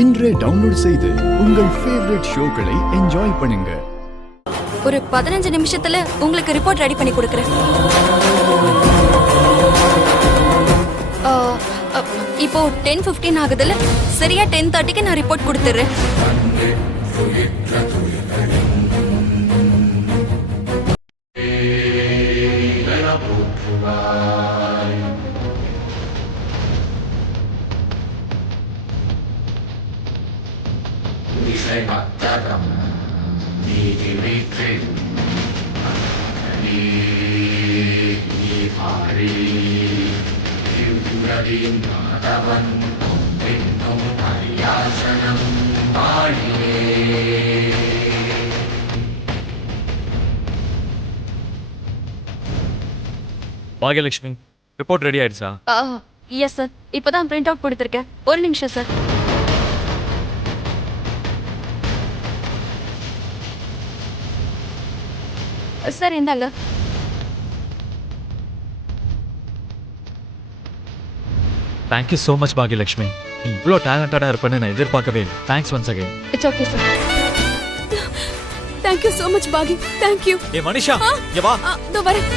இன்றே டவுன்லோட் செய்து உங்கள் ஃபேவரட் ஷோக்களை என்ஜாய் பண்ணுங்க. ஒரு 15 நிமிஷத்துல உங்களுக்கு ரிப்போர்ட் ரெடி பண்ணி கொடுக்குறேன். இப்போ 10:15 ஆகுதுல, சரியா 10:30க்கு நான் ரிப்போர்ட் கொடுத்துறேன். பாகியலட்சுமி, ரிப்போர்ட் ரெடி ஆயிடுச்சா? எஸ் சார், இப்போதான் பிரிண்ட் அவுட் கொடுத்துருக்கேன். ஒரு நிமிஷம் சார். சார் இந்தாங்க. Thank you so much Bhagyalakshmi. இவ்வளோ டேலண்டடாக இருப்பேன்னு நான் எதிர்பார்க்கவே இல்லை. Thanks once again. It's okay sir. Thank you so much பாகி. தேங்க்யூ. ஏ மனிஷா, இங்க வா. இதோ வரேன்.